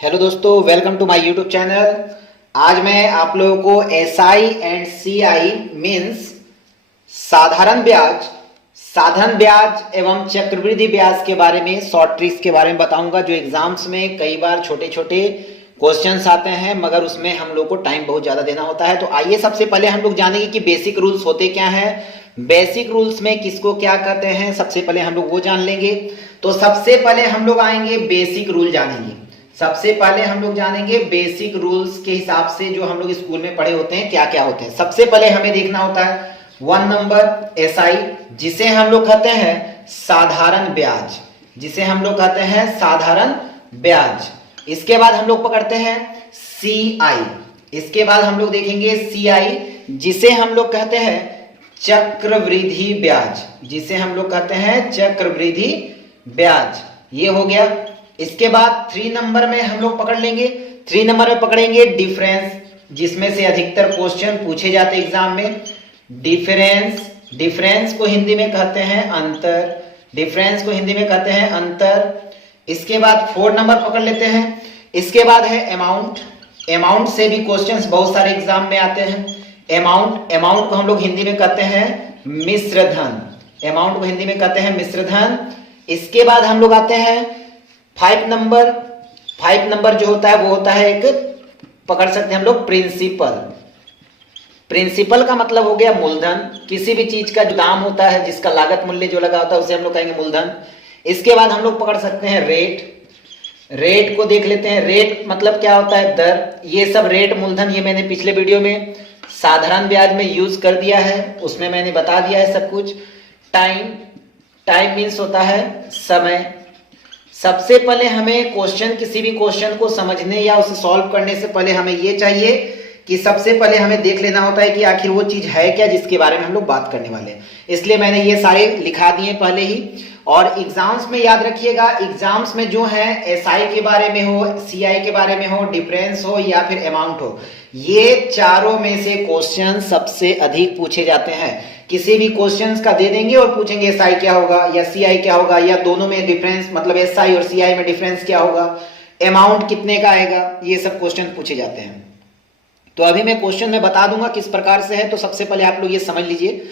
Hello दोस्तों, welcome to my YouTube channel. आज मैं आप लोगों को एसआई एंड सीआई मीन्स साधारण ब्याज एवं चक्रवृद्धि ब्याज के बारे में शॉर्ट ट्रिक्स के बारे में बताऊंगा, जो एग्जाम्स में कई बार छोटे छोटे क्वेश्चंस आते हैं, मगर उसमें हम लोग को टाइम बहुत ज्यादा देना होता है। तो आइए सबसे पहले हम लोग जानेंगे कि बेसिक रूल्स होते क्या हैं, बेसिक रूल्स में किसको क्या कहते हैं। सबसे पहले हम लोग वो जान लेंगे। तो सबसे पहले हम लोग आएंगे बेसिक रूल जानेंगे। सबसे पहले हम लोग जानेंगे बेसिक रूल्स के हिसाब से जो हम लोग स्कूल में पढ़े होते हैं क्या क्या होते हैं। सबसे पहले हमें देखना होता है 1 नंबर एसआई, जिसे हम लोग कहते हैं साधारण ब्याज, जिसे हम लोग कहते हैं साधारण ब्याज। इसके बाद हम लोग पकड़ते हैं सीआई। इसके बाद हम लोग देखेंगे सीआई, जिसे हम लोग कहते हैं चक्रवृद्धि ब्याज, जिसे हम लोग कहते हैं चक्रवृद्धि ब्याज। ये हो गया। इसके बाद 3 नंबर में हम लोग पकड़ लेंगे, 3 नंबर में पकड़ेंगे डिफरेंस, जिसमें से अधिकतर क्वेश्चन पूछे जाते हैं एग्जाम में। डिफरेंस को हिंदी में कहते हैं अंतर, डिफरेंस को हिंदी में कहते हैं अंतर। इसके बाद 4 नंबर पकड़ लेते हैं। इसके बाद है अमाउंट। अमाउंट से भी क्वेश्चंस बहुत सारे एग्जाम में आते हैं। अमाउंट को हम लोग हिंदी में कहते हैं मिश्र धन, अमाउंट को हिंदी में कहते हैं मिश्र धन। इसके बाद हम लोग आते हैं 5 नंबर जो होता है वो होता है एक, पकड़ सकते हैं हम लोग प्रिंसिपल। प्रिंसिपल का मतलब हो गया मूलधन, किसी भी चीज का जो दाम होता है, जिसका लागत मूल्य जो लगा होता है उसे हम लोग कहेंगे मूलधन। इसके बाद हम लोग पकड़ सकते हैं रेट। रेट को देख लेते हैं। रेट मतलब क्या होता है? दर। ये सब रेट, मूलधन, ये मैंने पिछले वीडियो में साधारण ब्याज में यूज कर दिया है, उसमें मैंने बता दिया है सब कुछ। टाइम मीन्स होता है समय। सबसे पहले हमें किसी भी क्वेश्चन को समझने या उसे सॉल्व करने से पहले हमें ये चाहिए कि सबसे पहले हमें देख लेना होता है कि आखिर वो चीज है क्या जिसके बारे में हम लोग बात करने वाले हैं। इसलिए मैंने ये सारे लिखा दिए पहले ही। और एग्जाम्स में याद रखिएगा, एग्जाम्स में जो है एसआई के बारे में हो, सीआई के बारे में हो, डिफरेंस हो या फिर अमाउंट हो, ये चारों में से क्वेश्चन सबसे अधिक पूछे जाते हैं। किसी भी क्वेश्चंस का दे देंगे और पूछेंगे एसआई क्या होगा या सीआई क्या होगा, या दोनों में डिफरेंस, मतलब एसआई और सीआई में डिफरेंस क्या होगा, अमाउंट कितने का आएगा, ये सब क्वेश्चन पूछे जाते हैं। तो अभी मैं क्वेश्चन में बता दूंगा किस प्रकार से है, तो सबसे पहले आप लोग ये समझ लीजिए।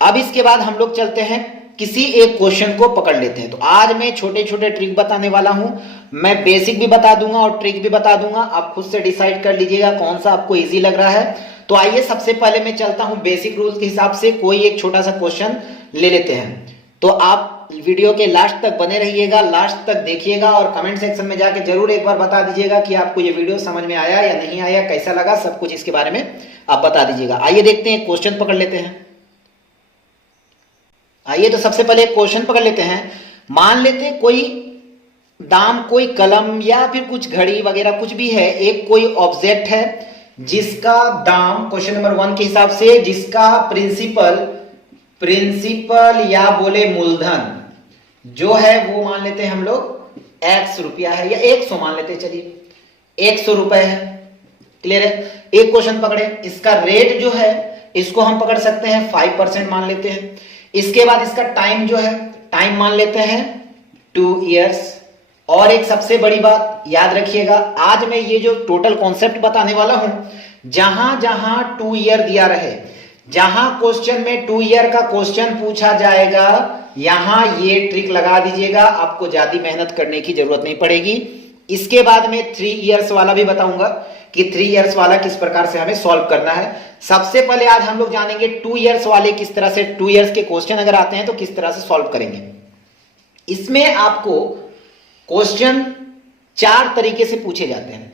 अब इसके बाद हम लोग चलते हैं किसी एक क्वेश्चन को पकड़ लेते हैं। तो आज मैं छोटे छोटे ट्रिक बताने वाला हूं। मैं बेसिक भी बता दूंगा और ट्रिक भी बता दूंगा, आप खुद से डिसाइड कर लीजिएगा कौन सा आपको इजी लग रहा है। तो आइए सबसे पहले मैं चलता हूं बेसिक रूल्स के हिसाब से, कोई एक छोटा सा क्वेश्चन ले लेते हैं। तो आप वीडियो के लास्ट तक बने रहिएगा, लास्ट तक देखिएगा और कमेंट सेक्शन में जाके जरूर एक बार बता दीजिएगा कि आपको ये वीडियो समझ में आया या नहीं आया, कैसा लगा, सब कुछ इसके बारे में आप बता दीजिएगा। आइए देखते हैं, क्वेश्चन पकड़ लेते हैं। आइए तो सबसे पहले क्वेश्चन पकड़ लेते हैं। मान लेते हैं कोई दाम, कोई कलम या फिर कुछ घड़ी वगैरह कुछ भी है, एक कोई ऑब्जेक्ट है जिसका दाम, क्वेश्चन नंबर 1 के हिसाब से, जिसका प्रिंसिपल या बोले मूलधन जो है वो मान लेते हैं हम लोग x रुपया है, या 100 मान लेते हैं, चलिए 100 रुपए है। क्लियर है? एक क्वेश्चन पकड़े, इसका रेट जो है इसको हम पकड़ सकते हैं 5% मान लेते हैं। इसके बाद इसका टाइम जो है, टाइम मान लेते हैं 2 इयर्स। और एक सबसे बड़ी बात याद रखिएगा, आज मैं ये जो टोटल कॉन्सेप्ट बताने वाला हूं, जहां जहां 2 ईयर दिया रहे, जहां क्वेश्चन में 2 ईयर का क्वेश्चन पूछा जाएगा, यहां ये ट्रिक लगा दीजिएगा, आपको ज्यादा मेहनत करने की जरूरत नहीं पड़ेगी। इसके बाद में 3 इयर्स वाला भी बताऊंगा कि 3 इयर्स वाला किस प्रकार से हमें सॉल्व करना है। सबसे पहले आज हम लोग जानेंगे 2 इयर्स वाले किस तरह से, 2 इयर्स के क्वेश्चन अगर आते हैं तो किस तरह से सॉल्व करेंगे। इसमें आपको क्वेश्चन 4 तरीके से पूछे जाते हैं।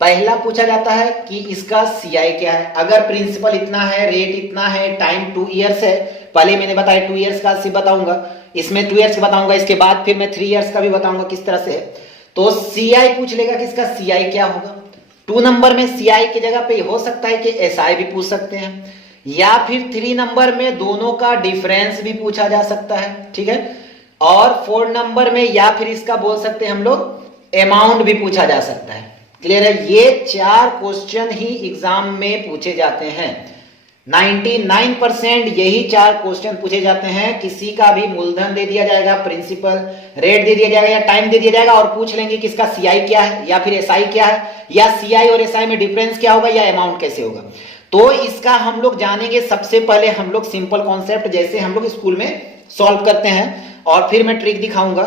पहला पूछा जाता है कि इसका सीआई क्या है, अगर प्रिंसिपल इतना है, रेट इतना है, टाइम 2 इयर्स है। पहले मैंने बताया 2 इयर्स का सिर्फ बताऊंगा, इसमें 2 इयर्स बताऊंगा, इसके बाद फिर मैं 3 इयर्स का भी बताऊंगा किस तरह से है। तो सीआई पूछ लेगा कि इसका सीआई क्या होगा। 2 नंबर में सीआई की जगह पे हो सकता है कि एसआई भी पूछ सकते हैं, या फिर 3 नंबर में दोनों का डिफरेंस भी पूछा जा सकता है। ठीक है? और 4 नंबर में या फिर इसका बोल सकते हैं हम लोग अमाउंट भी पूछा जा सकता है। क्लियर है? ये 4 क्वेश्चन ही एग्जाम में पूछे जाते हैं। 99% यही 4 क्वेश्चन पूछे जाते हैं। किसी का भी मूलधन दे दिया जाएगा, प्रिंसिपल रेट दे दिया जाएगा या टाइम दे दिया जाएगा और पूछ लेंगे कि इसका सीआई क्या है या फिर एसआई क्या है या सीआई और एसआई में डिफरेंस क्या होगा या अमाउंट कैसे होगा। तो इसका हम लोग जानेंगे। सबसे पहले हम लोग सिंपल कॉन्सेप्ट जैसे हम लोग स्कूल में सॉल्व करते हैं और फिर मैं ट्रिक दिखाऊंगा।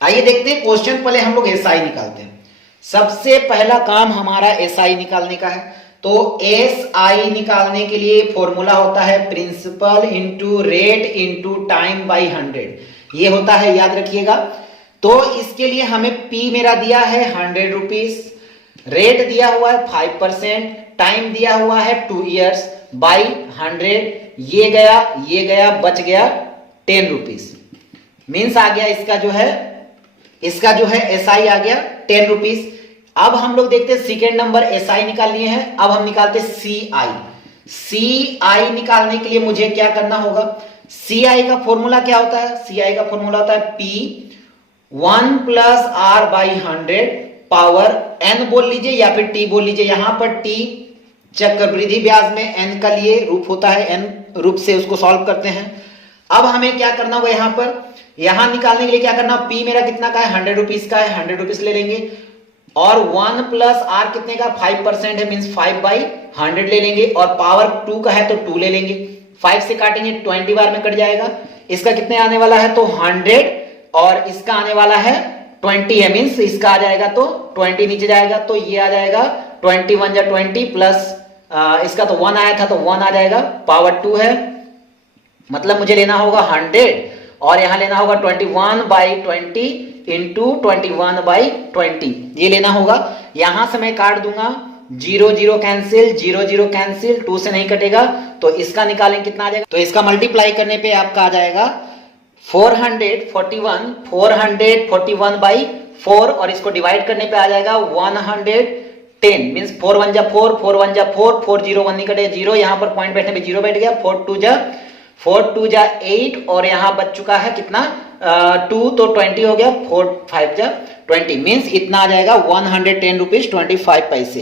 आइए देखते हैं क्वेश्चन। पहले हम लोग एसआई निकालते हैं। सबसे पहला काम हमारा एसआई निकालने का है। तो एसआई निकालने के लिए फॉर्मूला होता है principal into rate into time by 100। ये होता है, याद रखिएगा। तो इसके लिए हमें पी मेरा दिया है 100 रुपीज, रेट दिया हुआ है 5%, टाइम दिया हुआ है 2 years बाई 100। ये गया बच गया 10 रुपीज। मीन्स आ गया इसका जो है एसआई आ गया 10 रुपीज। अब हम लोग देखते हैं सेकेंड नंबर एसआई निकाल लिए हैं। अब हम निकालते हैं सीआई। सीआई निकालने के लिए मुझे क्या करना होगा? सीआई का फॉर्मूला क्या होता है? सीआई का फॉर्मूला होता है P 1 plus R by 100 power N बोल लीजिए या फिर टी बोल लीजिए। यहां पर टी चक्रवृद्धि ब्याज में एन का लिए रूप होता है, एन रूप से उसको सॉल्व करते हैं। अब हमें क्या करना होगा? यहां निकालने के लिए क्या करना? पी मेरा कितना का है? 100 रुपीज का है, 100 रुपीज ले लेंगे और 1 प्लस आर कितने का? 5% है, मीन्स 5 बाई 100 ले लेंगे और पावर 2 का है तो 2 ले लेंगे। 5 से काटेंगे 20 बार में कट जाएगा। इसका कितने आने वाला है? तो 100 और इसका आने वाला है 20 है, मीन्स इसका आ जाएगा तो 20 नीचे जाएगा तो ये आ जाएगा 21 या 20 प्लस इसका तो 1 आया था तो 1 आ जाएगा, पावर 2 है, मतलब मुझे लेना होगा 100 और यहां लेना होगा 21 बाई 20 इंटू 21 बाई 20 ये लेना होगा। यहां से मैं काट दूंगा 0 0 कैंसिल, 0 0 कैंसिल, 2 से नहीं कटेगा तो इसका निकालें कितना आ जाएगा? तो इसका मल्टीप्लाई करने पे आपका आ जाएगा 441 बाई 4 और इसको डिवाइड करने पे आ जाएगा 110 मीन्स 4 1 जा 4, 4 1 जा 4, 4 0 1 नहीं कटेगा 0, यहां पर पॉइंट बैठने पे 0 बैठ गया, 4 2 जा 8 और यहां बच चुका है कितना 2 तो 20 हो गया, 4 5 जा 20 मीन्स इतना आ जाएगा 110 रुपीज 25 पैसे।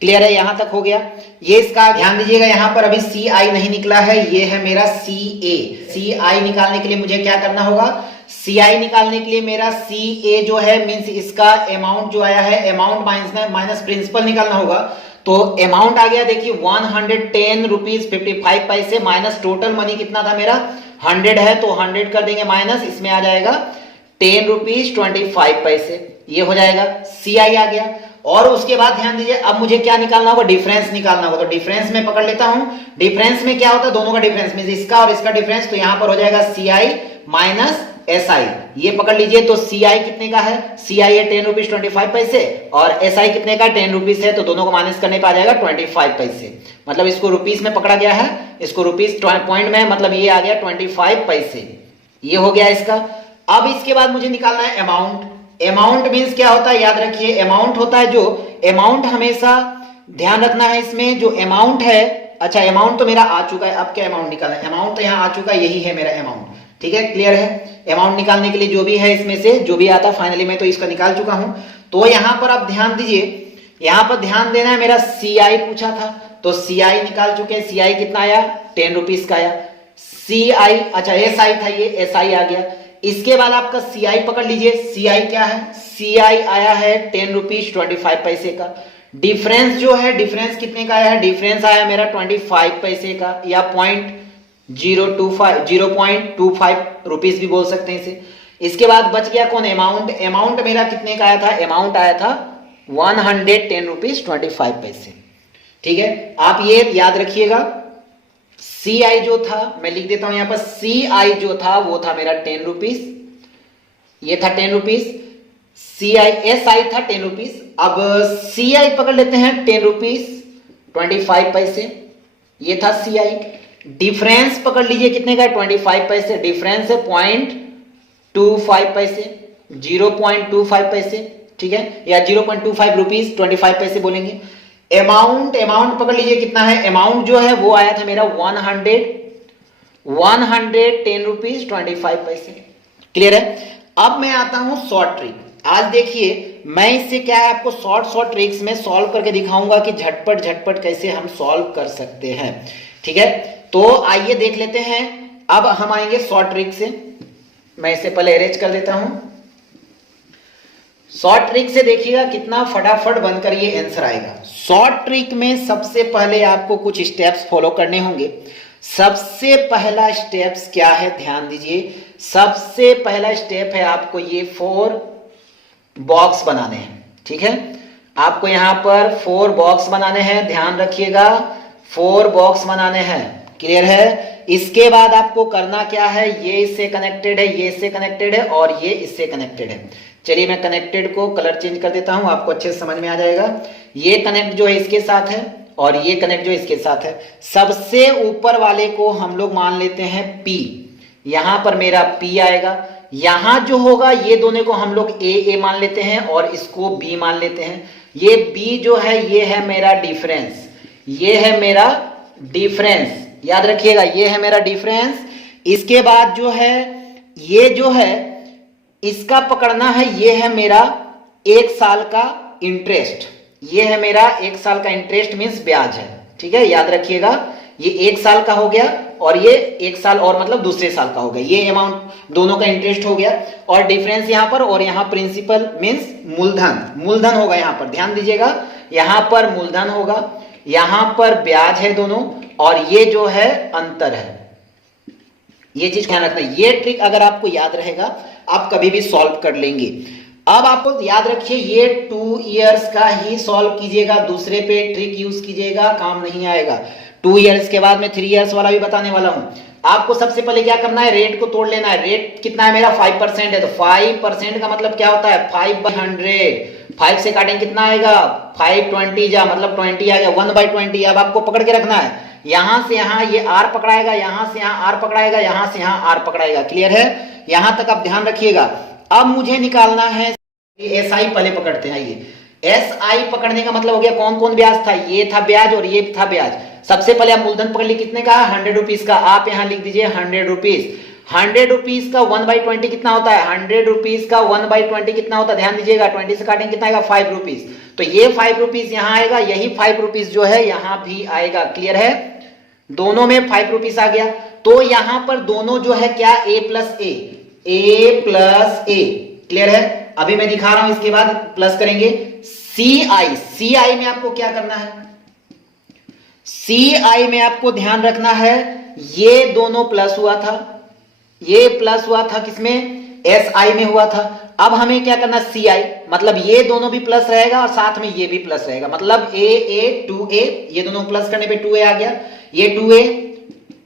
क्लियर है? यहां तक हो गया। ये इसका ध्यान दीजिएगा, यहां पर अभी सी आई नहीं निकला है, ये है मेरा सी ए। सी आई निकालने के लिए मुझे क्या करना होगा? सी आई निकालने के लिए मेरा सी ए जो है मीन्स इसका अमाउंट जो आया है, अमाउंट माइनस प्रिंसिपल निकालना होगा। तो अमाउंट आ गया देखिए 110 रुपीज 55 पैसे माइनस टोटल मनी कितना था मेरा 100 है तो 100 कर देंगे माइनस, इसमें आ जाएगा 10 रुपीज 25 पैसे। ये हो जाएगा, सी आई आ गया। और उसके बाद ध्यान दीजिए अब मुझे क्या निकालना होगा? डिफरेंस निकालना होगा। तो डिफरेंस में पकड़ लेता हूं। डिफरेंस में क्या होता है? दोनों का डिफरेंस मींस इसका और इसका डिफरेंस, तो यहां पर हो जाएगा सी आई माइनस एस आई। ये पकड़ लीजिए। तो सी आई कितने का है? सी आई है 10 रुपीज 25 पैसे और एस आई कितने का 10 रुपीज है, तो दोनों को माइनस करने पर आ जाएगा 25 पैसे। मतलब इसको रुपीस में पकड़ा गया है, इसको रुपीस पॉइंट में, मतलब ये आ गया 25 पैसे। ये हो गया इसका। अब इसके बाद मुझे निकालना है अमाउंट। अमाउंट मींस क्या होता है? याद रखिए, अमाउंट होता है जो अमाउंट हमेशा ध्यान रखना है इसमें जो अमाउंट है। अच्छा, अमाउंट तो मेरा आ चुका है, अब क्या अमाउंट निकालना है? अमाउंट तो यहां आ चुका है, यही है मेरा अमाउंट। ठीक है, क्लियर है? अमाउंट निकालने के लिए जो भी है इसमें से जो भी आता फाइनली मैं तो इसका निकाल चुका हूं। तो यहां पर आप ध्यान दीजिए, यहां पर ध्यान देना है, मेरा सी आई पूछा था तो सी आई निकाल चुके हैं। सी आई कितना आया? 10 रुपीज का आया। सी आई, अच्छा एस आई था, ये एस आई आ गया। इसके बाद आपका सी आई पकड़ लीजिए। सी आई क्या है? सी आई आया है 10 रुपीज 25 पैसे का। डिफरेंस जो है, डिफरेंस कितने का आया है? डिफरेंस आया मेरा 25 पैसे का या 0.25 रुपीज भी बोल सकते हैं इसे। इसके बाद बच गया कौन? अमाउंट। अमाउंट मेरा कितने का आया था? अमाउंट आया था 110 रुपीज 25 पैसे। ठीक है, आप ये याद रखिएगा। सी आई जो था, मैं लिख देता हूं यहां पर, सी आई जो था वो था मेरा 10 रुपीज, ये था 10 rupees. C I S I था 10 रुपीज। अब सी आई पकड़ लेते हैं 10 रुपीज 25 पैसे, ये था सी आई। डिफरेंस पकड़ लीजिए कितने का है? 25 पैसे। डिफरेंस है 0.25 पैसे, 0.25 पैसे। ठीक है, या 0.25 रुपीज 25 पैसे बोलेंगे। अमाउंट, अमाउंट पकड़ लीजिए कितना है? अमाउंट जो है वो आया था मेरा 110 रुपीज 25 पैसे। क्लियर है? अब मैं आता हूं शॉर्ट ट्रिक। आज देखिए मैं इससे क्या है आपको शॉर्ट ट्रिक्स में सॉल्व करके दिखाऊंगा कि झटपट झटपट कैसे हम सॉल्व कर सकते हैं। ठीक है, तो आइए देख लेते हैं। अब हम आएंगे शॉर्ट ट्रिक से। मैं इसे पहले अरेंज कर देता हूं। शॉर्ट ट्रिक से देखिएगा कितना फटाफट बनकर ये आंसर आएगा। शॉर्ट ट्रिक में सबसे पहले आपको कुछ स्टेप्स फॉलो करने होंगे। सबसे पहला स्टेप्स क्या है, ध्यान दीजिए। सबसे पहला स्टेप है आपको ये 4 बॉक्स बनाने हैं। ठीक है, आपको यहां पर 4 बॉक्स बनाने हैं, ध्यान रखिएगा 4 बॉक्स बनाने हैं। क्लियर है? इसके बाद आपको करना क्या है, ये इससे कनेक्टेड है, ये इससे कनेक्टेड है और ये इससे कनेक्टेड है। चलिए मैं कनेक्टेड को कलर चेंज कर देता हूं, आपको अच्छे से समझ में आ जाएगा। ये कनेक्ट जो है इसके साथ है और ये कनेक्ट जो इसके साथ है। सबसे ऊपर वाले को हम लोग मान लेते हैं P। यहां पर मेरा P आएगा। यहां जो होगा ये दोनों को हम लोग ए मान लेते हैं और इसको B मान लेते हैं। ये B जो है ये है मेरा डिफरेंस, ये है मेरा डिफरेंस, याद रखिएगा ये है मेरा डिफरेंस। इसके बाद जो है ये जो है इसका पकड़ना है, ये है मेरा 1 साल का इंटरेस्ट। ये है मेरा 1 साल का इंटरेस्ट मींस ब्याज है। ठीक है, याद रखिएगा ये 1 साल का हो गया और ये 1 साल और मतलब दूसरे साल का हो गया। ये अमाउंट दोनों का इंटरेस्ट हो गया और डिफरेंस यहां पर, और यहां प्रिंसिपल मींस मूलधन होगा। यहां पर ध्यान दीजिएगा, यहां पर मूलधन होगा, यहां पर ब्याज है दोनों, और ये जो है अंतर है। ये चीज ध्यान रखना। ये ट्रिक अगर आपको याद रहेगा आप कभी भी सॉल्व कर लेंगे। अब आपको याद रखिए ये 2 इयर्स का ही सॉल्व कीजिएगा, दूसरे पे ट्रिक यूज कीजिएगा, काम नहीं आएगा। 2 इयर्स के बाद मैं 3 इयर्स वाला भी बताने वाला हूं। आपको सबसे पहले क्या करना है, रेट को तोड़ लेना है। रेट कितना है मेरा 5% है, तो 5% का मतलब क्या होता है 5/100। 5 से काटेंगे कितना आएगा 520 जा मतलब 20 आएगा 1/20। अब आपको पकड़ के रखना है, यहां से यहां ये R पकड़ाएगा, यहां से यहां R पकड़ाएगा, यहां से यहां R पकड़ाएगा। क्लियर है? यहां तक आप ध्यान रखिएगा। अब मुझे निकालना है SI, पहले पकड़ते हैं। आइए SI पकड़ने का मतलब हो गया कौन कौन ब्याज था, ये था ब्याज और ये था ब्याज। सबसे पहले आप मूलधन पकड़ ली, कितने का 100 रुपीज का। आप यहां लिख दीजिए 100 रुपीज। 100 रुपीज का 1/20 कितना होता है, 100 रुपीज का 1/20 कितना होता है, ध्यान दीजिएगा 20 से काटेंगे कितना आएगा 5 रुपीज। तो ये 5 रुपीज यहां आएगा, यही 5 रुपीज जो है यहां भी आएगा। क्लियर है? दोनों में 5 रुपीज आ गया। तो यहां पर दोनों जो है क्या A प्लस A। क्लियर है? अभी मैं दिखा रहा हूं, इसके बाद प्लस करेंगे। CI में आपको क्या करना है, CI में आपको ध्यान रखना है ये दोनों प्लस हुआ था, ये प्लस हुआ था किसमें SI में हुआ था। अब हमें क्या करना CI मतलब ये दोनों भी प्लस रहेगा और साथ में ये भी प्लस रहेगा, मतलब A 2A, ये दोनों प्लस करने पे 2A आ गया। ये 2A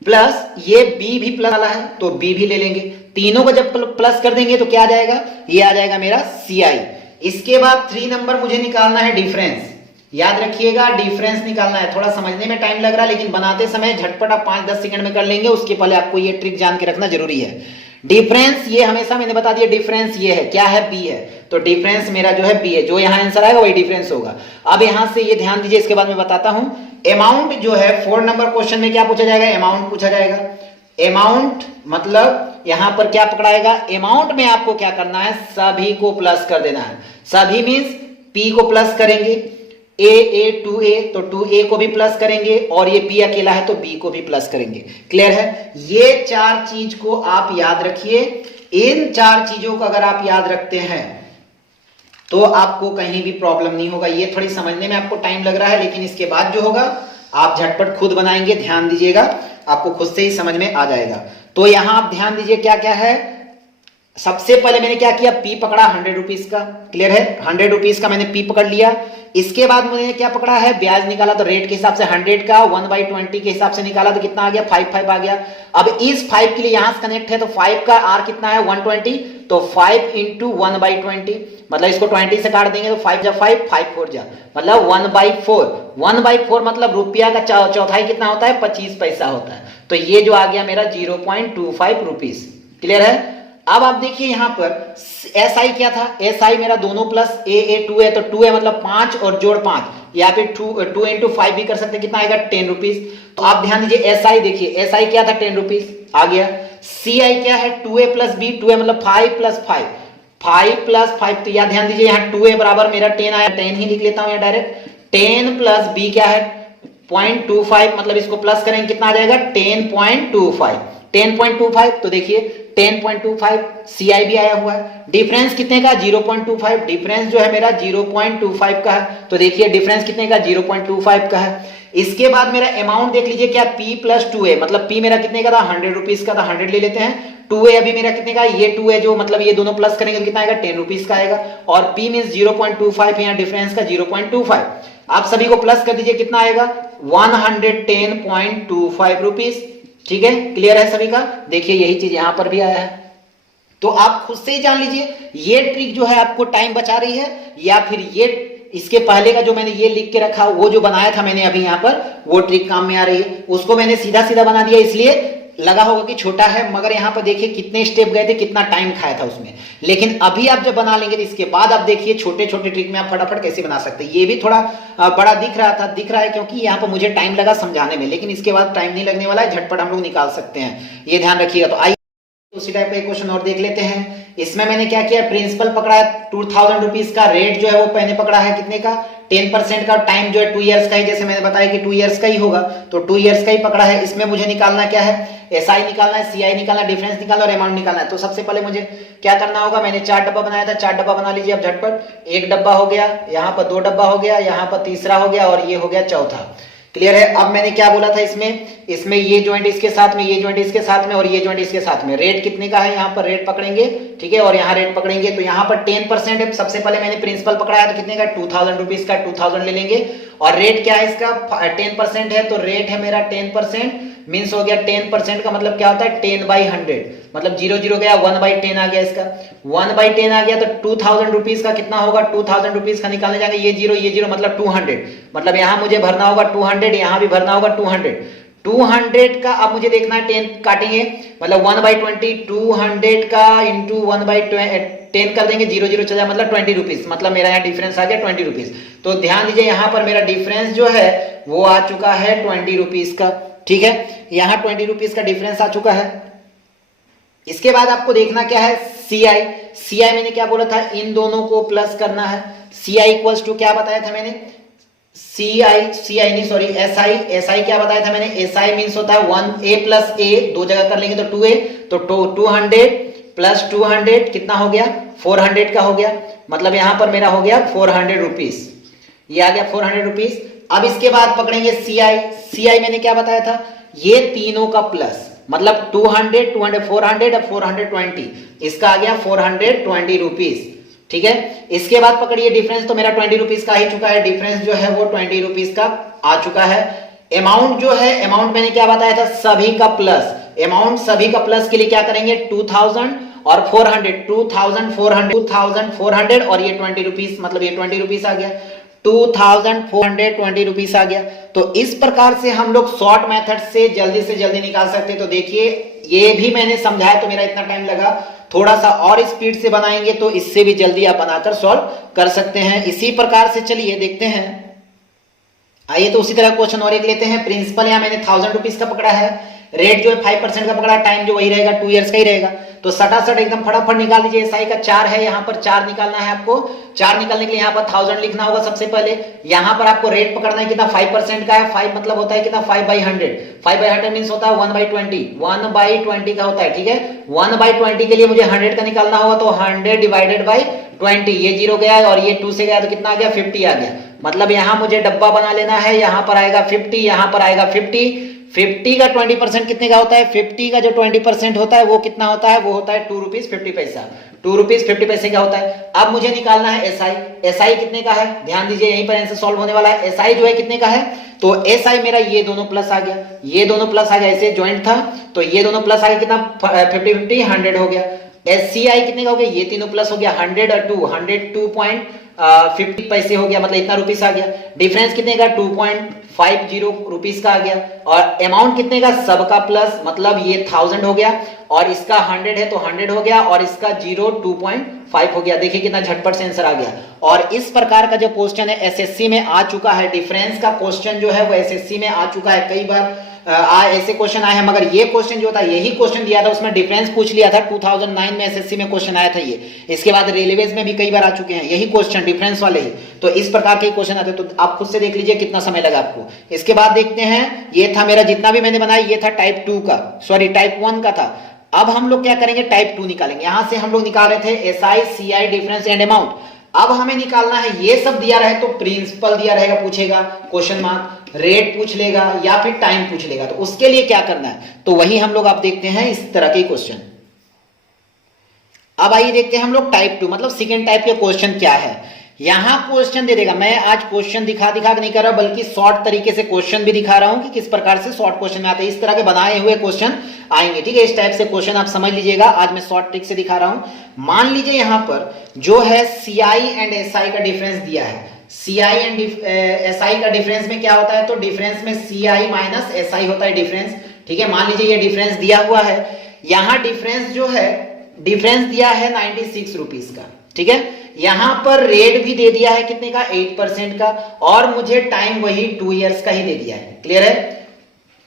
प्लस ये B भी प्लस वाला है तो B भी ले लेंगे। तीनों को जब प्लस कर देंगे तो क्या आ जाएगा, ये आ जाएगा मेरा CI। इसके बाद 3 नंबर मुझे निकालना है डिफरेंस। याद रखिएगा डिफरेंस निकालना है। थोड़ा समझने में टाइम लग रहा है लेकिन बनाते समय झटपट आप 5-10 सेकंड में कर लेंगे। उसके पहले आपको ये ट्रिक जान के रखना जरूरी है। डिफरेंस ये हमेशा मैंने बता दिया, डिफरेंस ये है, क्या है B है, तो डिफरेंस मेरा जो है B है। जो यहां आंसर आएगा वही डिफरेंस होगा। अब यहां से ये ध्यान दीजिए, इसके बाद मैं बताता हूं। अमाउंट जो है 4 नंबर क्वेश्चन में क्या पूछा जाएगा, अमाउंट पूछा जाएगा। अमाउंट मतलब यहां पर क्या पकड़ाएगा, अमाउंट में आपको क्या करना है, सभी को प्लस कर देना है। सभी मींस P को प्लस करेंगे, A 2A तो 2A को भी प्लस करेंगे, और ये B अकेला है तो B को भी प्लस करेंगे। क्लियर है? ये 4 चीज को आप याद रखिए। इन 4 चीजों को अगर आप याद रखते हैं तो आपको कहीं भी प्रॉब्लम नहीं होगा। ये थोड़ी समझने में आपको टाइम लग रहा है लेकिन इसके बाद जो होगा आप झटपट खुद बनाएंगे। ध्यान दीजिएगा, आपको खुद से ही समझ में आ जाएगा। तो यहां आप ध्यान दीजिए क्या क्या है। सबसे पहले मैंने क्या किया, P पकड़ा 100 रुपीज का। क्लियर है? 100 रुपीज का मैंने P पकड़ लिया। इसके बाद मैंने क्या पकड़ा है, ब्याज निकाला, तो रेट के हिसाब से 100 का 1/20 के हिसाब से निकाला तो कितना आ गया 5 आ गया। अब इस 5 के लिए यहां से कनेक्ट है तो 5 का R कितना है 120, तो 5 × 1/20 मतलब इसको 20 से काट देंगे तो 5 जा 5 4 जा मतलब 1/4। 1/4 मतलब रुपया का चौथाई कितना होता है 25 पैसा होता है। तो ये जो आ गया मेरा 0.25 रुपीज। क्लियर है? अब आप देखिए यहां पर SI क्या था, SI मेरा दोनों प्लस A 2A, तो 2A मतलब 5 और जोड़ 5, यहाँ पे 2 × 5 भी कर सकते हैं। कितना आएगा 10 रुपीज। तो आप ध्यान दीजिए SI देखिए, SI क्या था 10 रुपीज आ गया। CI क्या है 2A + B, 2A मतलब 5 + 5, 5 प्लस 5, तो यहाँ ध्यान दीजिए, यहाँ 2a बराबर मेरा 10 आया, 10 ही लिख लेता हूँ यहाँ डायरेक्ट। 10 प्लस b क्या है 0.25, मतलब इसको प्लस करेंगे कितना आ जाएगा 10.25, 10.25। तो देखिए 10.25 CI भी आया हुआ है। डिफरेंस कितने का 0.25, डिफरेंस जो है मेरा 0.25 का है। तो देखिए डिफरेंस कितने का 0.25 का है। इसके बाद मेरा अमाउंट देख लीजिए क्या P प्लस 2a, मतलब P मेरा कितने का था 100 रुपीज का था, 100 ले लेते हैं। 2a अभी मेरा कितने का, ये 2 है जो, मतलब ये दोनों प्लस करेंगे तो कितना आएगा 10 रुपीज का आएगा। और P मींस 0.25, यहाँ डिफरेंस का 0.25, आप सभी को प्लस कर दीजिए कितना आएगा 110.25 रुपीज। ठीक है, क्लियर है सभी का। देखिए यही चीज यहां पर भी आया है, तो आप खुद से ही जान लीजिए ये ट्रिक जो है आपको टाइम बचा रही है, या फिर ये इसके पहले का जो मैंने ये लिख के रखा वो जो बनाया था मैंने अभी यहाँ पर, वो ट्रिक काम में आ रही है। उसको मैंने सीधा सीधा बना दिया, इसलिए लगा होगा कि छोटा है, मगर यहाँ पर देखिए कितने स्टेप गए थे, कितना टाइम खाया था उसमें। लेकिन अभी आप जब बना लेंगे तो इसके बाद आप देखिए छोटे छोटे ट्रिक में आप फटाफट कैसे बना सकते हैं। ये भी थोड़ा बड़ा दिख रहा है क्योंकि यहाँ पर मुझे टाइम लगा समझाने में, लेकिन इसके बाद टाइम नहीं लगने वाला है, झटपट हम लोग निकाल सकते हैं, ये ध्यान रखिएगा। तो आइए उसी टाइप का एक क्वेश्चन और देख लेते हैं। इसमें मैंने क्या किया, प्रिंसिपल पकड़ा है 2000 रुपीज का, रेट जो है वो मैंने पकड़ा है कितने का 10% का, टाइम जो है 2 इयर्स का ही, जैसे मैंने बताया कि 2 इयर्स का ही होगा, तो 2 इयर्स का ही पकड़ा है। इसमें मुझे निकालना क्या है, SI निकालना है, CI निकालना है, डिफरेंस निकालना और अमाउंट निकालना है। तो सबसे पहले मुझे क्या करना होगा, मैंने 4 डब्बा बनाया था, 4 डब्बा बना लीजिए अब झटपट। 1 डब्बा हो गया, यहाँ पर 2 डब्बा हो गया, यहाँ पर तीसरा हो गया और ये हो गया चौथा। क्लियर है। अब मैंने क्या बोला था, इसमें ये ज्वाइंट इसके साथ में, ये ज्वाइंट इसके साथ में और ये ज्वाइंट इसके साथ में। रेट कितने का है, यहाँ पर रेट पकड़ेंगे, ठीक है, और यहाँ रेट पकड़ेंगे। तो यहाँ पर 10% है, सबसे पहले मैंने प्रिंसिपल पकड़ाया तो कितने का 2000 रुपीज का, 2000 ले लेंगे। और रेट क्या है इसका 10% है, तो रेट है मेरा 10%, मीन्स हो गया 10% का मतलब क्या होता है 10/100, मतलब 0 गया 1/10 आ गया, इसका 1/10 आ गया। तो 2000 रुपीज का कितना होगा, 2000 रुपीज का निकालने जाएंगे, ये जीरो मतलब 200, मतलब यहाँ मुझे भरना होगा 200, यहाँ भी भरना होगा 200 का। अब मुझे देखना है 10 काटेंगे, मतलब 1/20, 200 का इंटू 1/10 कर देंगे, 0 चला मतलब 20 रुपीज, मतलब मेरा यहाँ डिफरेंस आ गया 20 रुपीज। तो ध्यान दीजिए यहाँ पर मेरा डिफरेंस जो है वो आ चुका है 20 रुपीज का, ठीक है, यहाँ 20 रुपीज का डिफरेंस आ चुका है। इसके बाद आपको देखना क्या है CI मैंने क्या बोला था, इन दोनों को प्लस करना है। CI इक्वल्स टू क्या बताया था मैंने, SI क्या बताया था मैंने, SI मींस होता है 1A प्लस A, 2 जगह कर लेंगे तो 2A, तो 200 प्लस 200 कितना हो गया 400 का हो गया, मतलब यहां पर मेरा हो गया 400 रुपीज, ये आ गया 400 रुपीज। अब इसके बाद पकड़ेंगे CI मैंने क्या बताया था, ये तीनों का प्लस, मतलब 200 400 और 420, इसका आ गया 420 रुपीज, ठीक है। इसके बाद पकड़िए डिफरेंस, तो मेरा 20 रुपीज का ही चुका है, डिफरेंस जो है वो 20 रुपीज का आ चुका है। अमाउंट जो है, अमाउंट मैंने क्या बताया था, सभी का प्लस, अमाउंट सभी का प्लस के लिए क्या करेंगे 2000 और 400, 2400 और ये 20 रुपीज, मतलब ये 20 रुपीज आ गया, 2420 रुपीज आ गया। तो इस प्रकार से हम लोग शॉर्ट मेथड से जल्दी निकाल सकते हैं। तो देखिए ये भी मैंने समझाया तो मेरा इतना टाइम लगा, थोड़ा सा और स्पीड से बनाएंगे तो इससे भी जल्दी आप बनाकर सॉल्व कर सकते हैं। इसी प्रकार से चलिए देखते हैं, आइए तो उसी तरह क्वेश्चन और एक लेते हैं। प्रिंसिपल यहाँ मैंने 1000 रुपीज का पकड़ा है, रेट जो है 5% का पकड़ा, टाइम जो वही रहेगा 2 इयर्स का ही रहेगा। तो सटासट एकदम फटाफट निकाल दीजिए। SI का 4 है, यहाँ पर 4 निकालना है आपको। 4 निकालने के लिए यहाँ पर 1000 लिखना होगा सबसे पहले। यहाँ पर आपको रेट पकड़ना है कितना 5% का है, 5 मतलब होता है कितना 5/100, 5/100 मीन्स होता है 1/20, 1/20 का होता है, ठीक है। 1/20 के लिए मुझे 100 का निकालना होगा, तो 100 डिवाइडेड बाई 20, ये 0 गया और ये 2 से गया तो कितना आ गया 50 आ गया। मतलब यहाँ मुझे डब्बा बना लेना है, यहाँ पर आएगा 50, यहाँ पर आएगा 50 का 20% कितने का होता है, 50 का जो 20% होता है वो कितना होता है, वो होता है 2 रुपीज 50 पैसा, 2 रुपीज 50 पैसे का होता है। अब मुझे निकालना है SI कितने का है, ध्यान दीजिए यहीं पर आंसर सॉल्व होने वाला है। SI जो है कितने का है, तो SI मेरा ये दोनों प्लस आ गया, ये दोनों प्लस आ गया, ऐसे ज्वाइंट था तो ये दोनों प्लस आ गया, कितना 50 100 हो गया। CI कितने का हो गया, ये तीनों प्लस हो गया, 100 और 2 102.50 पैसे हो गया, मतलब इतना रुपीस आ गया। डिफरेंस कितने का 2.50 रुपीस का आ गया। और अमाउंट कितने का, सबका प्लस, मतलब ये 1000 हो गया और इसका 100 है तो 100 हो गया और इसका 2 5 हो गया। देखिए कितना झटपट से आंसर आ गया। और इस प्रकार का जो क्वेश्चन है एसएससी में आ चुका है, डिफरेंस का क्वेश्चन जो है वो एसएससी में आ चुका है, कई बार ऐसे क्वेश्चन आए हैं, मगर ये क्वेश्चन जो था यही क्वेश्चन दिया था, उसमें डिफरेंस पूछ लिया था। 2009 में एसएससी में क्वेश्चन आया था ये। इसके बाद रेलवेज में भी कई बार आ चुके हैं यही क्वेश्चन, डिफरेंस वाले ही। तो इस प्रकार के क्वेश्चन आते, तो आप खुद से देख लीजिए कितना समय लगा आपको। इसके बाद देखते हैं, ये था मेरा जितना भी मैंने बनाया, ये था टाइप 2 का, सॉरी टाइप 1 का था। अब हम लोग क्या करेंगे, टाइप 2 निकालेंगे। यहां से हम लोग निकाल रहे थे SI, CI, difference and amount. अब हमें निकालना है, ये सब दिया रहे तो प्रिंसिपल दिया रहेगा, पूछेगा क्वेश्चन मार्क, रेट पूछ लेगा या फिर टाइम पूछ लेगा। तो उसके लिए क्या करना है, तो वही हम लोग आप देखते हैं इस तरह के क्वेश्चन। अब आइए देखते हैं हम लोग टाइप 2 मतलब सेकेंड टाइप के क्वेश्चन क्या है। यहां क्वेश्चन दे देगा, मैं आज क्वेश्चन दिखा के नहीं कर रहा, बल्कि शॉर्ट तरीके से क्वेश्चन भी दिखा रहा हूं कि किस प्रकार से शॉर्ट क्वेश्चन में आते हैं। इस तरह के बनाए हुए क्वेश्चन आएंगे, ठीक है। इस टाइप से क्वेश्चन आप समझ लीजिएगा, आज मैं शॉर्ट ट्रिक से दिखा रहा हूं। मान लीजिए यहां पर जो है सीआई एंड एसआई का डिफरेंस दिया है। सीआई एंड एसआई का डिफरेंस में क्या होता है, तो डिफरेंस में सीआई माइनस एसआई होता है डिफरेंस, ठीक है। मान लीजिए ये डिफरेंस दिया हुआ है, यहां डिफरेंस जो है, डिफरेंस दिया है 96 रुपीज का, ठीक है। यहां पर रेट भी दे दिया है कितने का, 8% का, और मुझे टाइम वही 2 इयर्स का ही दे दिया है। क्लियर है,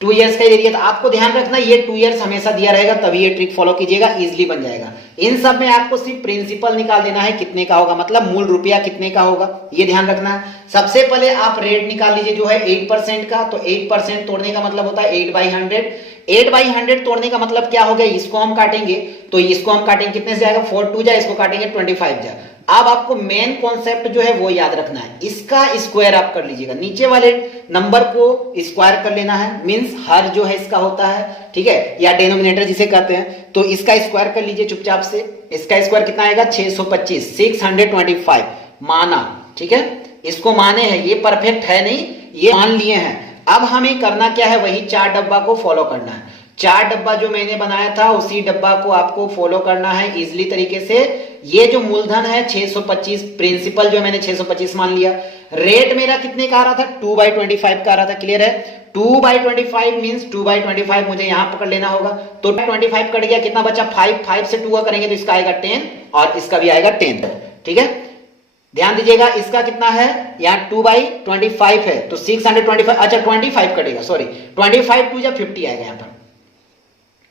2 इयर्स का ही दे दिया। तो आपको ध्यान रखना ये 2 इयर्स हमेशा दिया रहेगा, तभी ये ट्रिक फॉलो कीजिएगा, इजीली बन जाएगा। इन सब में आपको सिर्फ प्रिंसिपल निकाल देना है कितने का होगा, मतलब मूल रुपया कितने का होगा, ये ध्यान रखना है। सबसे पहले आप रेट निकाल लीजिए जो है 8% का, तो 8% तोड़ने का मतलब होता है 8/100। 8/100 तोड़ने का मतलब क्या हो गया, इसको हम काटेंगे, तो इसको हम काटेंगे कितने से जाएगा, 4 जा, इसको काटेंगे 25 जा। अब आपको मेन कॉन्सेप्ट जो है वो याद रखना है, इसका स्क्वायर आप कर लीजिएगा, नीचे वाले नंबर को स्क्वायर कर लेना है, मींस हर जो है इसका होता है, ठीक है, या डिनोमिनेटर जिसे कहते हैं। तो इसका स्क्वायर कर लीजिए चुपचाप से। इसका स्क्वायर कितना आएगा, 625, 625 माना, ठीक है। इसको माने हैं, ये परफेक्ट है नहीं, ये मान लिए हैं। अब हमें करना क्या है, वही 4 डब्बा को फॉलो करना है। 4 डब्बा जो मैंने बनाया था उसी डब्बा को आपको फॉलो करना है इजीली तरीके से। ये जो मूलधन है 625, प्रिंसिपल जो मैंने 625 मान लिया। रेट मेरा कितने का आ रहा था, 2/25 का आ रहा था। क्लियर है, 2/25 मींस 2/25 मुझे यहां पकड़ लेना होगा। तो 25 कट गया, कितना बचा 5, 5 से 2 का करेंगे तो इसका आएगा 10 और इसका भी आएगा 10, ठीक है। ध्यान दीजिएगा, इसका कितना है, यहाँ 2/25 है तो 625, अच्छा 25 कटेगा, सॉरी 25 2 जा 50 आएगा।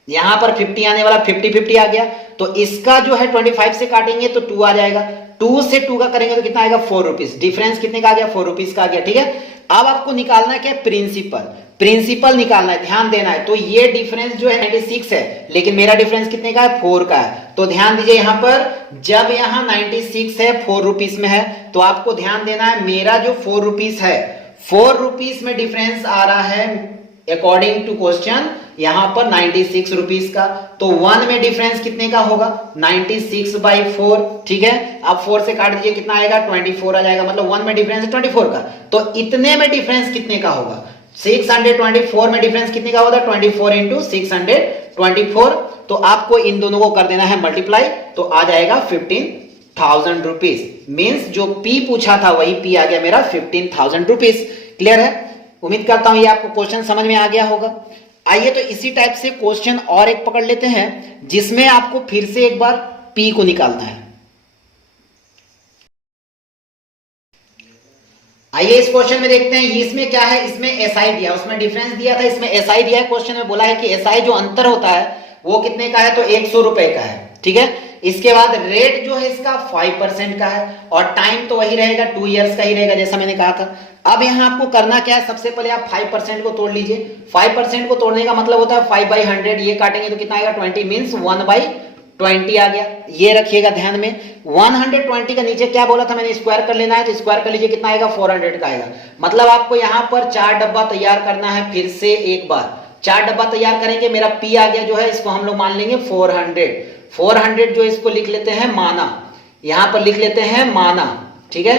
यहां पर 50 आने वाला, 50 आ गया, तो इसका जो है 25 से काटेंगे तो 2 आ जाएगा। 2 से 2 का करेंगे तो कितना आएगा, 4 रुपीज। डिफरेंस कितने का आ गया, 4 रुपीज का आ गया, ठीक है। अब आपको निकालना क्या है, प्रिंसिपल। प्रिंसिपल निकालना है, ध्यान देना है। तो ये डिफरेंस जो है 96 है, लेकिन मेरा डिफरेंस कितने का है, 4 का है। तो ध्यान दीजिए यहां पर, जब यहां 96 है 4 रुपीज में है, तो आपको ध्यान देना है मेरा जो 4 रुपीज है, 4 रुपीज में डिफरेंस आ रहा है अकॉर्डिंग टू क्वेश्चन यहां पर 96 रुपीज का। तो 1 में डिफरेंस कितने का होगा, 96/4, ठीक है। अब 4 से काट दीजिए, कितना आएगा, 24 आ जाएगा, मतलब 1 में डिफरेंस है 24 का। तो इतने में डिफरेंस कितने का होगा, 624 में डिफरेंस कितने का होगा, 24 इंटू 624। तो आपको इन दोनों को कर देना है मल्टीप्लाई, तो आ जाएगा 15,000 रुपीज। मीन्स जो पी पूछा था वही पी आ गया मेरा 15,000 रुपीज। क्लियर है, उम्मीद करता हूं ये आपको क्वेश्चन समझ में आ गया होगा। आइए तो इसी टाइप से क्वेश्चन और एक पकड़ लेते हैं, जिसमें आपको फिर से एक बार पी को निकालना है। आइए इस क्वेश्चन में देखते हैं, इसमें क्या है, इसमें एसआई दिया, उसमें डिफरेंस दिया था, इसमें एसआई दिया है। क्वेश्चन में बोला है कि एसआई जो अंतर होता है वो कितने का है, तो 100 रुपए का है, ठीक है। इसके बाद रेट जो है इसका 5% का है, और टाइम तो वही रहेगा 2 इयर्स का ही रहेगा, जैसा मैंने कहा था। अब यहां आपको करना क्या है, सबसे पहले आप 5% को तोड़ लीजिए। 5% को तोड़ने का मतलब होता है 5/100, ये काटेंगे तो कितना आएगा, 20 मीन्स 1/20 आ गया। ये रखिएगा ध्यान में, 120 का नीचे क्या बोला था मैंने, स्क्वायर कर लेना है, तो स्क्वायर कर लीजिए, कितना आएगा, 400 का आएगा। मतलब आपको यहां पर 4 डब्बा तैयार करना है। फिर से एक बार 4 डब्बा तैयार करेंगे, मेरा पी आ गया जो है, इसको हम लोग मान लेंगे 400 जो इसको लिख लेते हैं माना, यहां पर लिख लेते हैं माना, ठीक है।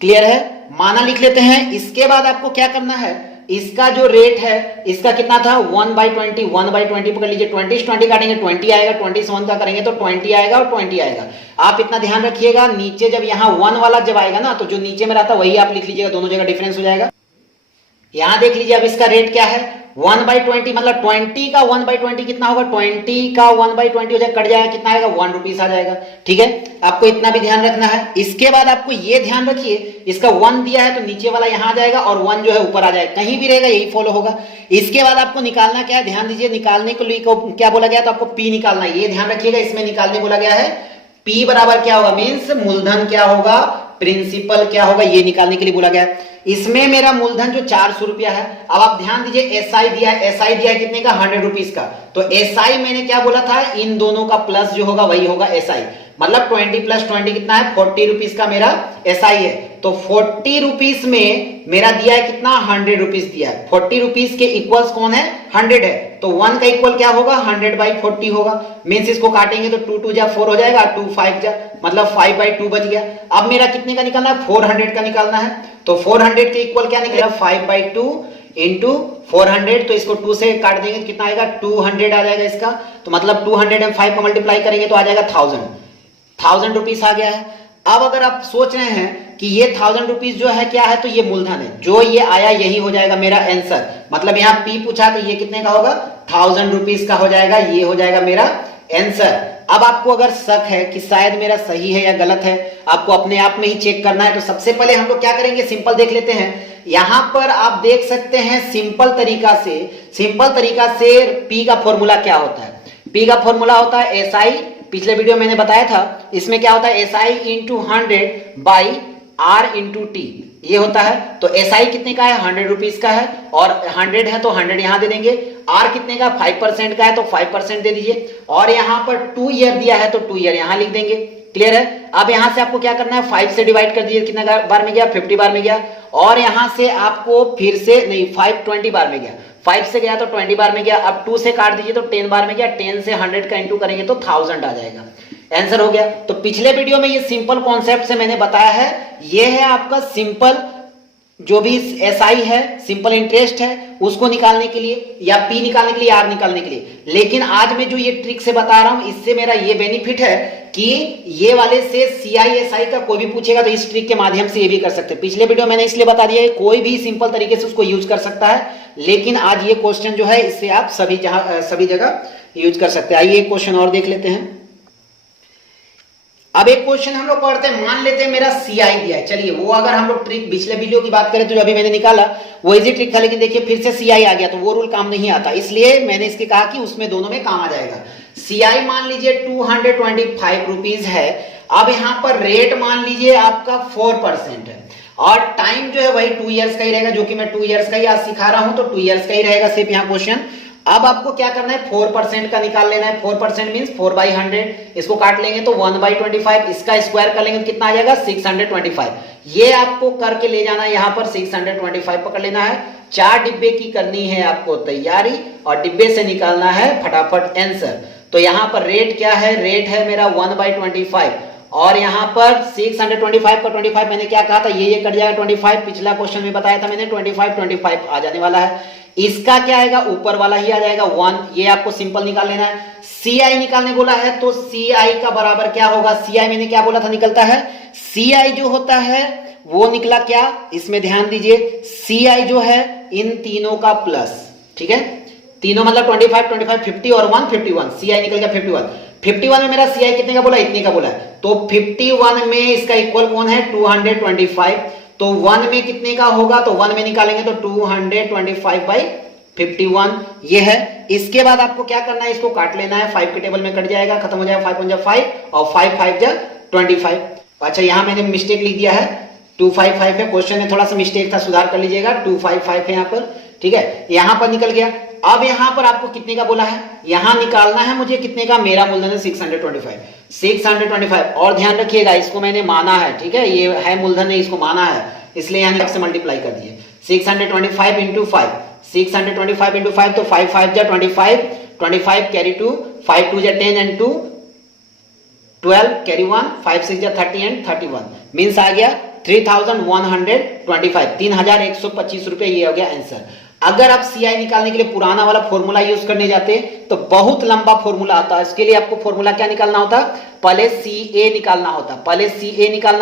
क्लियर है, माना लिख लेते हैं। इसके बाद आपको क्या करना है, इसका जो रेट है इसका कितना था, 1/20, 1/20 पकड़ लीजिए, 20 से 20 काटेंगे 20 आएगा, 27 का करेंगे तो 20 आएगा और 20 आएगा। आप इतना ध्यान रखिएगा, नीचे जब यहाँ 1 वाला जब आएगा ना, तो जो नीचे में रहता वही आप लिख लीजिएगा, दोनों जगह डिफरेंस हो जाएगा। यहां देख लीजिए, अब इसका रेट क्या है, 1/20 मतलब 20 का 1/20 कितना होगा, 20 का 1/20 हो जाएगा, कट जाएगा, कितना आएगा 1 रुपीस आ जाएगा। ठीक है, आपको इतना भी ध्यान रखना है। इसके बाद आपको ये ध्यान रखिए, इसका 1 दिया है तो नीचे वाला यहां आ जाएगा और 1 जो है ऊपर आ जाएगा, कहीं भी रहेगा यही फॉलो होगा। इसके बाद आपको निकालना क्या है, ध्यान दीजिए, निकालने के लिए क्या बोला गया, तो आपको पी निकालना है, ये ध्यान रखिएगा, इसमें निकालने बोला गया है। पी बराबर क्या होगा, मीन्स मूलधन क्या होगा, प्रिंसिपल क्या होगा, ये निकालने के लिए बोला गया है। इसमें मेरा मूलधन जो 400 रुपया है, अब आप ध्यान दीजिए, एसआई दिया है, एसआई दिया है कितने का, 100 रुपीज का, तो एसआई मैंने क्या बोला था, इन दोनों का प्लस जो होगा वही होगा एसआई, मतलब 20 + 20 कितना है, 40 रुपीज का मेरा एसआई है। तो 40 रुपीज में मेरा दिया है कितना, 100 रुपीज दिया है। 40 रुपीज के इक्वल्स कौन है, 100 है, तो 1 का इक्वल क्या होगा, 100/40 होगा। मीन्स इसको काटेंगे तो 2 2 जा 4 हो जाएगा, 2 5 जा मतलब 5/2 बच गया। अब मेरा कितने का निकालना है, 400 का निकालना है, तो 400 के इक्वल क्या निकलेगा, 5/2 इंटू 400, तो इसको 2 से काट देंगे तो कितना आएगा, 200 आ जाएगा इसका, तो मतलब 200 में 5 का मल्टीप्लाई करेंगे तो आ जाएगा 1000 रुपीस आ गया है। अब अगर आप सोच रहे हैं कि ये 1000 रुपीस जो है क्या है, तो ये मूलधन है, जो ये आया यही हो जाएगा मेरा आंसर, मतलब यहाँ पी पूछा तो ये कितने का होगा, 1000 रुपीस का हो जाएगा, ये हो जाएगा मेरा आंसर। अब आपको अगर शक है कि शायद मेरा सही है या गलत है, आपको अपने आप में ही चेक करना है, तो सबसे पहले हम लोग क्या करेंगे, सिंपल देख लेते हैं। यहां पर आप देख सकते हैं सिंपल तरीका से पी का फॉर्मूला क्या होता है। पी का फॉर्मूला होता है एसआई, पिछले वीडियो मैंने बताया था, इसमें क्या होता है, SI into 100/r into T, ये होता है। तो एसआई कितने का है, 100 रुपीज का है, और 100 है तो 100 यहां दे देंगे। आर कितने का, 5% का है तो 5% दे दीजिए, और यहां पर 2 ईयर दिया है तो 2 ईयर यहां लिख देंगे। क्लियर है। अब यहां से आपको क्या करना है, 5 से डिवाइड कर दीजिए, कितना बार में गया, 50 बार में गया, और यहां से आपको फिर से नहीं, 5 20 बार में गया, 5 से गया तो 20 बार में गया, अब 2 से काट दीजिए तो 10 बार में गया, 10 से 100 का इंटू करेंगे तो 1000 आ जाएगा, आंसर हो गया। तो पिछले वीडियो में ये सिंपल कॉन्सेप्ट से मैंने बताया है, ये है आपका सिंपल जो भी एसआई है, सिंपल इंटरेस्ट है, उसको निकालने के लिए या पी निकालने के लिए, आर निकालने के लिए। लेकिन आज मैं जो ये ट्रिक से बता रहा हूं, इससे मेरा ये बेनिफिट है कि ये वाले से सीआईएसआई का कोई भी पूछेगा तो इस ट्रिक के माध्यम से ये भी कर सकते हैं। पिछले वीडियो मैंने इसलिए बता दिया है, कोई भी सिंपल तरीके से उसको यूज कर सकता है, लेकिन आज ये क्वेश्चन जो है इससे आप सभी जगह यूज कर सकते हैं। आइए एक क्वेश्चन और देख लेते हैं। अब एक क्वेश्चन हम लोग पढ़ते हैं, मान लेते हैं मेरा सीआई दिया है। चलिए वो अगर हम लोग ट्रिक पिछले वीडियो की बात करें तो जो अभी मैंने निकाला वो इजी ट्रिक था, लेकिन देखिए फिर से सीआई आ गया तो वो रूल काम नहीं आता, इसलिए मैंने इसके कहा कि उसमें दोनों में काम आ जाएगा। सीआई मान लीजिए 225 रुपीज है। अब यहां पर रेट मान लीजिए आपका 4% है, और टाइम जो है वही 2 इयर्स का ही रहेगा, जो कि मैं 2 इयर्स का ही आज सिखा रहा हूं, तो 2 इयर्स का ही रहेगा सिर्फ यहाँ क्वेश्चन। अब आपको क्या करना है, 4% का निकाल लेना है। 4% मींस 4/100, इसको काट लेंगे तो 1/25, इसका स्क्वायर कर लेंगे तो कितना आ जाएगा, 625। ये आपको करके ले जाना है, यहां पर 625 पकड़ लेना है। 4 डिब्बे की करनी है आपको तैयारी, और डिब्बे से निकालना है फटाफट आंसर। तो यहां पर रेट क्या है, रेट है मेरा 1/25, और यहां पर 625 का 25 मैंने क्या कहा था, ये कट जाएगा 25, पिछला क्वेश्चन में बताया था मैंने 25 आ जाने वाला है। इसका क्या आएगा, ऊपर वाला ही आ जाएगा 1, ये आपको सिंपल निकाल लेना है। सीआई निकालने बोला है तो सीआई का बराबर क्या होगा, सीआई मैंने क्या बोला था निकलता है, सीआई जो होता है वो निकला क्या, इसमें ध्यान दीजिए, सीआई जो है इन तीनों का प्लस, ठीक है, तीनों मतलब 25 25 50 और 1 51, सीआई निकल गया 51। 51 में मेरा सीआई कितने का बोला, इतने का बोला है, तो 51 में इसका इक्वल कौन है, 225, तो 1 में कितने का होगा, तो 1 में निकालेंगे तो 225/51 ये है। इसके बाद आपको क्या करना है, इसको काट लेना है, 5 के टेबल में कट जाएगा, खत्म हो जाएगा, 5 1 5 और 5 5 25। अच्छा यहां मैंने मिस्टेक लिख दिया है, 255 है, क्वेश्चन में थोड़ा सा मिस्टेक था, सुधार कर लीजिएगा, 255 है यहां पर, ठीक है, यहां पर निकल गया। अब यहां पर आपको कितने का बोला है, यहां निकालना है मुझे कितने का, मेरा मूलधन है 625, और ध्यान रखिएगा इसको मैंने माना है, ठीक है, ये है मूलधन है, इसको माना है, इसलिए यहां से मल्टीप्लाई कर दिए, 625 इंटू 5, 625 इंटू 5, तो 5 5 25, 25 carry 2, 5 2 10 and 2 12 carry 1, 5 6 30 and 31, means आ गया 3125, 3125 रुपए, ये हो गया आंसर। अगर आप सीआई निकालने के लिए पुराना वाला फॉर्मूला यूज करने जाते तो बहुत लंबा फॉर्मूला आता है, इसके लिए आपको फॉर्मूला क्या निकालना होता, पहले सीए निकालना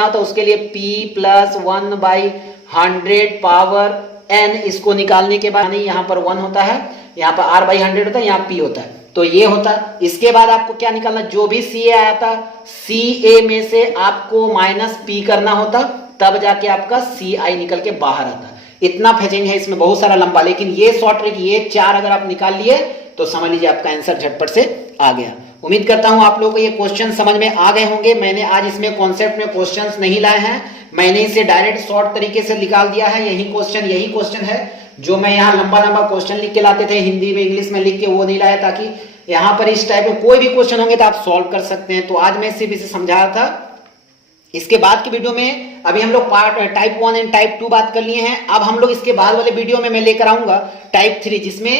होता, उसके लिए P + 1/100 पावर n, इसको निकालने के बाद नहीं यहाँ पर 1 होता है, यहाँ पर r/100 होता है, यहाँ p होता है, तो ये होता है। इसके बाद आपको क्या निकालना, जो भी CA आया था CA में से आपको -P करना होता, तब जाके आपका CI निकल के बाहर आता। इतना फेजिंग है इसमें, बहुत सारा लंबा, लेकिन ये शॉर्ट ट्रिक, ये 4 अगर आप निकाल लिए तो समझ लीजिए आपका आंसर झटपट से आ गया। उम्मीद करता हूं आप लोगों को ये क्वेश्चन समझ में आ गए होंगे। मैंने आज इसमें कॉन्सेप्ट में क्वेश्चंस नहीं लाए हैं, मैंने इसे डायरेक्ट शॉर्ट तरीके से निकाल दिया है। यही क्वेश्चन है जो मैं यहाँ लंबा क्वेश्चन लिख के लाते थे, हिंदी में इंग्लिश में लिख के, वो नहीं लाया, ताकि यहाँ पर इस टाइप के कोई भी क्वेश्चन होंगे तो आप सॉल्व कर सकते हैं। तो आज मैं सिर्फ इसे समझा रहा था। इसके बाद की वीडियो में अभी हम लोग पार्ट टाइप 1 एंड टाइप 2 बात कर लिए हैं। अब हम लोग इसके बाद वाले वीडियो में मैं लेकर आऊंगा टाइप 3, जिसमें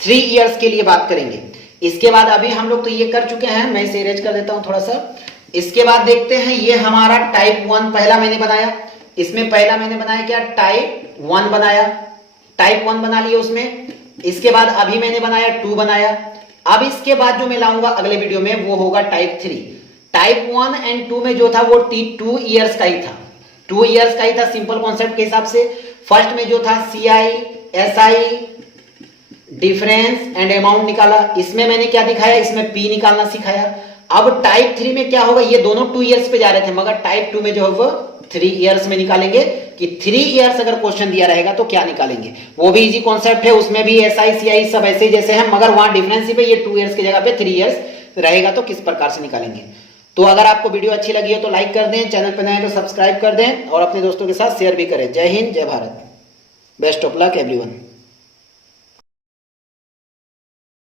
3 इयर्स के लिए बात करेंगे। इसके बाद अभी हम लोग तो ये कर चुके हैं, मैं इसे इरेज कर देता हूं थोड़ा सा। इसके बाद देखते हैं, ये हमारा टाइप 1 पहला मैंने बनाया, इसमें पहला मैंने बनाया क्या, टाइप 1 बनाया, टाइप 1 बना लिया उसमें। इसके बाद अभी मैंने बनाया 2 बनाया। अब इसके बाद जो मैं लाऊंगा अगले वीडियो में वो होगा टाइप 3। टाइप 1 एंड 2 में जो था वो 2 इयर्स का ही था, 2 इयर्स का ही था सिंपल कॉन्सेप्ट के हिसाब से। फर्स्ट में जो था CI, SI, difference and amount निकाला। इसमें मैंने क्या दिखाया, इसमें P निकालना सिखाया। अब टाइप 3 में क्या होगा, ये दोनों 2 इयर्स पे जा रहे थे, मगर टाइप 2 में जो है वो 3 इयर्स में निकालेंगे कि 3 इयर्स अगर क्वेश्चन दिया रहेगा तो क्या निकालेंगे। वो भी इजी कॉन्सेप्ट है, उसमें भी SI, CI सब ऐसे जैसे हैं, मगर वहां डिफरेंस पे ये 2 इयर्स की जगह पे 3 इयर्स रहेगा, तो किस प्रकार से निकालेंगे। तो अगर आपको वीडियो अच्छी लगी हो तो लाइक कर दें, चैनल पर नए हैं तो सब्सक्राइब कर दें और अपने दोस्तों के साथ शेयर भी करें। जय हिंद, जय Bharat, best of luck everyone.